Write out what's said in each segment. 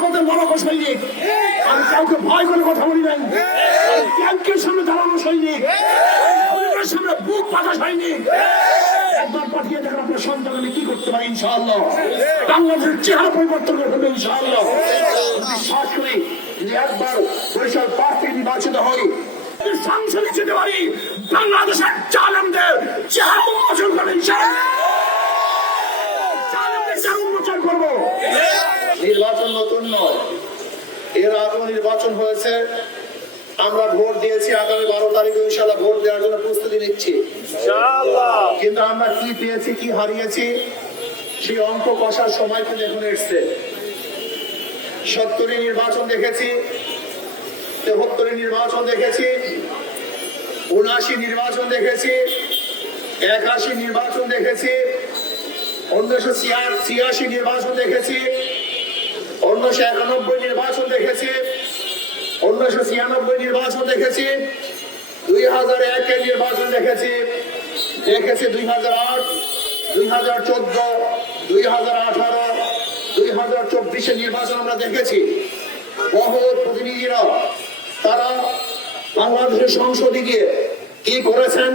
রাজপথের লড়াকু সৈনিক, আমি কাউকে ভয় করে কথা বলি নাই, ট্যাঙ্কের সামনে দাঁড়ানো সৈনিক, সামনে বুক পাতা সৈনিক। একবার পাঠিয়ে দেখেন আপনার সন্তান আমি কি করতে পারি ইনশাআল্লাহ। বাংলাদেশের চেহারা পরিবর্তন করে ফেলবে ইনশাআল্লাহ। বিশ্বাস করি যে একবার বরিশাল পার্টি নির্বাচিত হই, সংসদে যেতে পারি, বাংলাদেশের জালেমদের চেহারা উন্মোচন করবে ইনশাআল্লাহ। জালেমদের চেহারা উন্মোচন করবো। নির্বাচন নতুন নয়, এর আগেও নির্বাচন হয়েছে, আমরা ভোট দিয়েছি। আগামী 12 তারিখে ইনশাআল্লাহ ভোট দেওয়ার জন্য প্রস্তুতি নিচ্ছি কিন্তু আমরা কি পেয়েছি কি হারিয়েছি সেই অঙ্ক কষার সময় কিন্তু এখন এসছে। 70 নির্বাচন দেখেছি, 73 নির্বাচন দেখেছি, 79 নির্বাচন দেখেছি, 81 নির্বাচন দেখেছি, 1986 নির্বাচন দেখেছি, 1991 নির্বাচন দেখেছি, 1996 নির্বাচন দেখেছি, 2001 নির্বাচন দেখেছি, 2008, 2014, 2018, 2024 নির্বাচন আমরা দেখেছি। বহু প্রতিনিধিরা তারা বাংলাদেশের সংসদে গিয়ে কি করেছেন,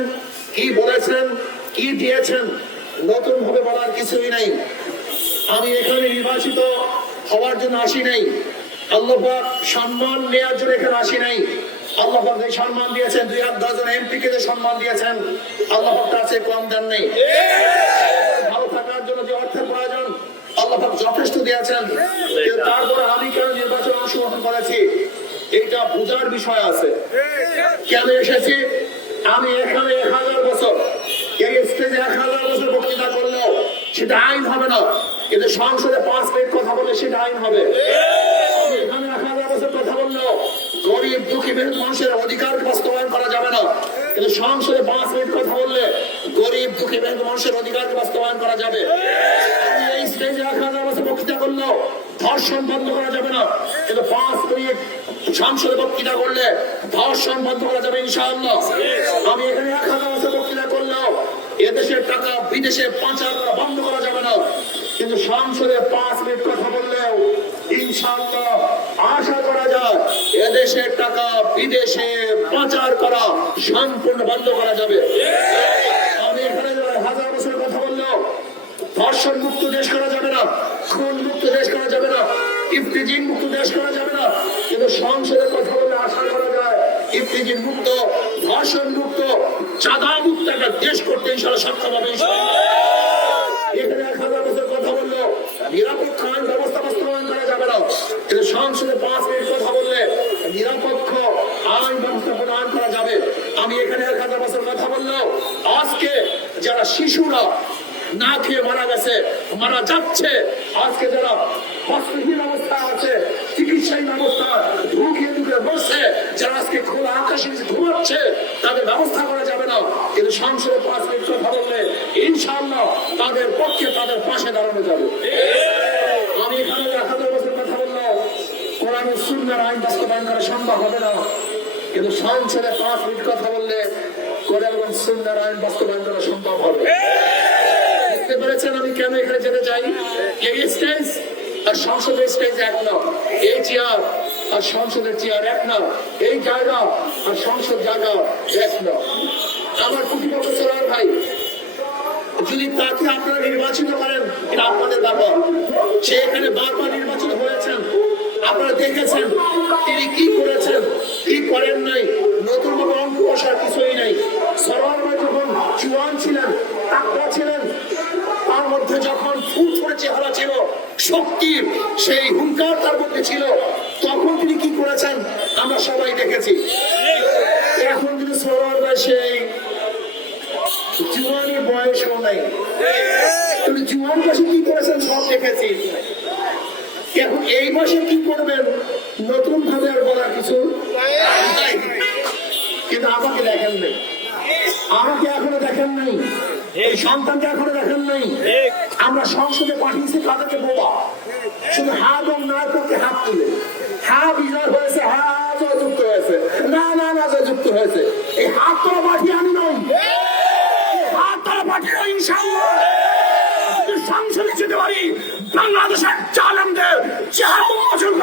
কি বলেছেন, কি দিয়েছেন, নতুন ভাবে বলার কিছুই নাই। আমি এখানে নির্বাচিত হওয়ার জন্য আসি নাই, আল্লাহ পাক সম্মান নেওয়ার জন্য এখানে আসি নাই। আল্লাহ পাক যে সম্মান দিয়েছেন, 2-10 জন এমপি কে যে সম্মান দিয়েছেন, আল্লাহ পাক তার চেয়ে কম দেন নেই। ভালো থাকার জন্য যে অর্থের প্রয়োজন আল্লাহ পাক যথেষ্ট দিয়েছেন, কিন্তু তারপরে আমি কেন নির্বাচনে অংশগ্রহণ করেছি এটা বোঝার বিষয় আছে। কেন এসেছি? আমি এখানে 1000 বছর, এই স্টেজে 1000 বছর বক্তৃতা করলেও সেটা আইন হবে না, কিন্তু সংসদে 5 মিনিট কথা বলে সেটা আইন হবে। এখানে 1000 বছর কথা বললেও গরিব দুঃখী মেহনত মানুষের অধিকার বাস্তবায়ন করা যাবে না, কিন্তু সংসদে 5 মিনিট কথা বললে গরিব দুঃখী মেহনত মানুষের অধিকার বাস্তবায়ন করা যাবে। এই স্টেজে 1000 বছর বক্তৃতা করলেও ধর্ষণ বন্ধ করা যাবে না, কিন্তু 5 মিনিট সংসদে বক্তৃতা করলে ধর্ষণ বন্ধ করা যাবে ইনশাআল্লাহ। আমি এখানে 1000 বছর বক্তৃতা করলেও এদেশের টাকা বিদেশে পাচার করা বন্ধ করা যাবে না, কিন্তু সংসদে 5 মিনিট কথা বললেও ইনশাআল্লাহ আশা করা যায় এদেশের টাকা বিদেশে পাচার করা সম্পূর্ণ বন্ধ করা যাবে। আমি এখানে 1000 বছর কথা বললেও ধর্ষণ মুক্ত দেশ করা যাবে না, খুন মুক্ত দেশ করা যাবে না, ইফতিজিং মুক্ত দেশ করা যাবে না, কিন্তু সংসদে কথা বললে আশা করা যায় ইফতিজিং মুক্ত, ধর্ষণ মুক্ত, চাঁদা মুক্ত একটা দেশ করতে ইনশাআল্লাহ সক্ষম হবে। এখানে 1000 বছর কথা বললেও নিরপেক্ষ আইন ব্যবস্থা বাস্তবায়ন করা যাবে না, কিন্তু সংসদে 5 মিনিট কথা বললে নিরপেক্ষ আইন ব্যবস্থা প্রদান করা যাবে। আমি এখানে 1000 বছর কথা বললেও আজকে যারা শিশুরা না খেয়ে মারা গেছে, মারা যাচ্ছে, আজকে যারা হস্তহীন অবস্থা আছে, চিকিৎসাহীন অবস্থা ঢুকিয়ে ঢুকে বসছে, যারা আজকে খোলা আকাশে ঘুমাচ্ছে, তাদের ব্যবস্থা করা যাবে না, কিন্তু সংসদে 5 মিনিট কথা বললে ইনশাআল্লাহ তাদের পক্ষে তাদের পাশে দাঁড়ানো যাবে। আমি এখানে 1000 বছর কথা বললেও কোরআন ও সুন্নাহর আইন বাস্তবায়ন করা সম্ভব হবে না, কিন্তু সংসদে 5 মিনিট কথা বললে কোরআন এবং সুন্নাহর আইন বাস্তবায়ন করা সম্ভব হবে। বুঝতে পেরেছেন আমি কেন এখানে যেতে চাই? এই স্টেজ আর সংসদের স্টেজ এক না, এই চেয়ার আর সংসদের চেয়ার এক না, এই জায়গা আর সংসদ জায়গা এক না। আমার প্রতিপক্ষ সরার ভাই, যদি তাকে আপনারা নির্বাচিত করেন এটা আপনাদের ব্যাপার। সে এখানে বারবার নির্বাচিত হয়েছেন, আপনারা দেখেছেন তিনি কি করেছেন, কি করেন নাই, নতুন ভাবে অঙ্ক কষার কিছুই নাই। সরার ভাই যখন জুয়ান ছিলেন, তাকওয়া ছিলেন, তার মধ্যে যখন ফুল ছড়ে চেহারা ছিল, শক্তির সেই হুঙ্কার তার মধ্যে ছিল, তখন তিনি কি করেছেন আমরা সবাই দেখেছি। এখন কিন্তু সরার ভাই সেই জুয়ানি বয়সও নাই, তুমি জুয়ান বয়সে কি করেছেন সব দেখেছি। এখন এই বয়সে কি করবেন নতুন ভাবে আর বলার কিছু নাই। কিন্তু আমাকে দেখেন নাই, আমাকে এখনো দেখেন নাই, এই সন্তানকে এখনো দেখেন নাই। আমরা সংসদে পাঠিয়েছি তাদেরকে বোবা, শুধু হা এবং না করতে হাত তুলে, হা বিজয় হয়েছে, হা জয়যুক্ত হয়েছে, না না না জয়যুক্ত হয়েছে। এই হাত তোলা পাঠিয়ে আমি নই, হাত তোলা পাঠিয়ে ইনশাআল্লাহ সংসদে যেতে পারি, বাংলাদেশের জালেমদের চেহারা উন্মোচন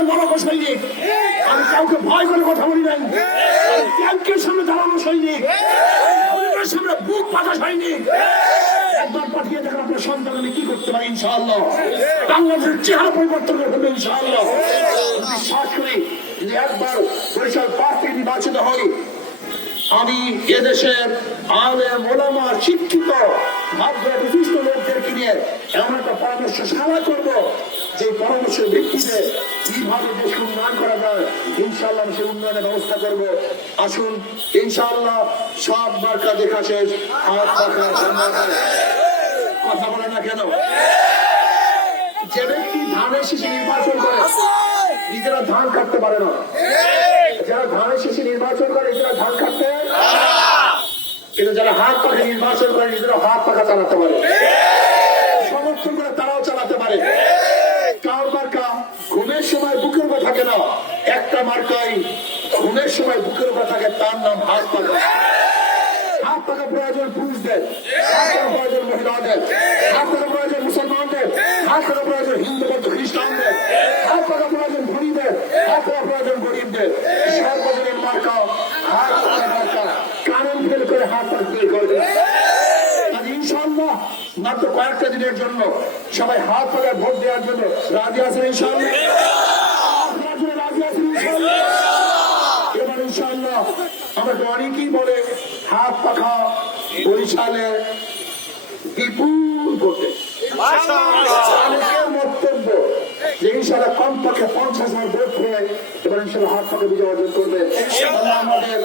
আপনাদের মরক সৈনিক। আমি কাউকে ভয় করে কথা বলি নাই। আমি ট্যাঙ্কের সামনে দাঁড়ানো সৈনিক, হরিণের সামনে বুক পাতা সৈনিক। একবার পাঠিয়ে দেখেন আপনার সন্তান আমি কি করতে পারি ইনশাআল্লাহ। বাংলাদেশের চেহারা পরিবর্তন করে ফেলবে ইনশাআল্লাহ। বিশ্বাস করি যদি একবার বরিশাল 5 থেকে নির্বাচিত হই, আমি এদেশের আলেম ওলামা শিক্ষিত ভাবনা বিশিষ্ট লোকদেরকে নিয়ে এমন একটা পরামর্শ সভা করব, যে পরামর্শের ভিত্তিতে কিভাবে দেশ উন্নয়ন করা যায় ইনশাআল্লাহ আমি সেই উন্নয়নের ব্যবস্থা করব। আসুন ইনশাআল্লাহ সব মার্কা দেখা শেষ, হাত পাখা কথা বলে না কেন? যে ব্যক্তি ধানের শীষে নির্বাচন করে নিজেরা ধান কাটতে পারে না, যারা ধানের শীষে নির্বাচন করে নিজেরা ধান কাটতে, কিন্তু যারা হাত পাখা নির্বাচন করে নিজেরা হাত পাখা চালাতে পারে, সমর্থন করে তারাও চালাতে পারে। কার মার্কা ঘুমের সময় বুকের উপর থাকে না, একটা মার্কাই ঘুমের সময় বুকের উপর থাকে, তার নাম হাত পাখা। হাত পাখা প্রয়োজন পুরুষদের, হাত পাখা প্রয়োজন মহিলাদের, হাত পাখা প্রয়োজন মুসলমানদের, হাত পাখা প্রয়োজন হিন্দু বৌদ্ধ খ্রিস্টানদের, হাত পাখা প্রয়োজন ধনীদের, হাত পাখা প্রয়োজন গরিবদের। সর্বজনীন মার্কা হাত পাখা মার্কা। কারণ ফেল করে হাত পাখা ফেল করবে। ইনশাআল্লাহ মাত্র কয়েকটা দিনের জন্য সবাই হাত পাখায় ভোট দেওয়ার জন্য রাজি আছেন ইনশাআল্লাহ? রাজি আছেন ইনশাআল্লাহ? এবার ইনশাআল্লাহ আমাকে অনেকেই বলে হাত পাখা বরিশালে বিপুল ভোটে। অনেকের বক্তব্য যে ইনশাআল্লাহ কমপক্ষে 50,000 ভোট হয়ে এবার ইনশাআল্লাহ হাত পাখা বিজয় অর্জন করবে। আমাদের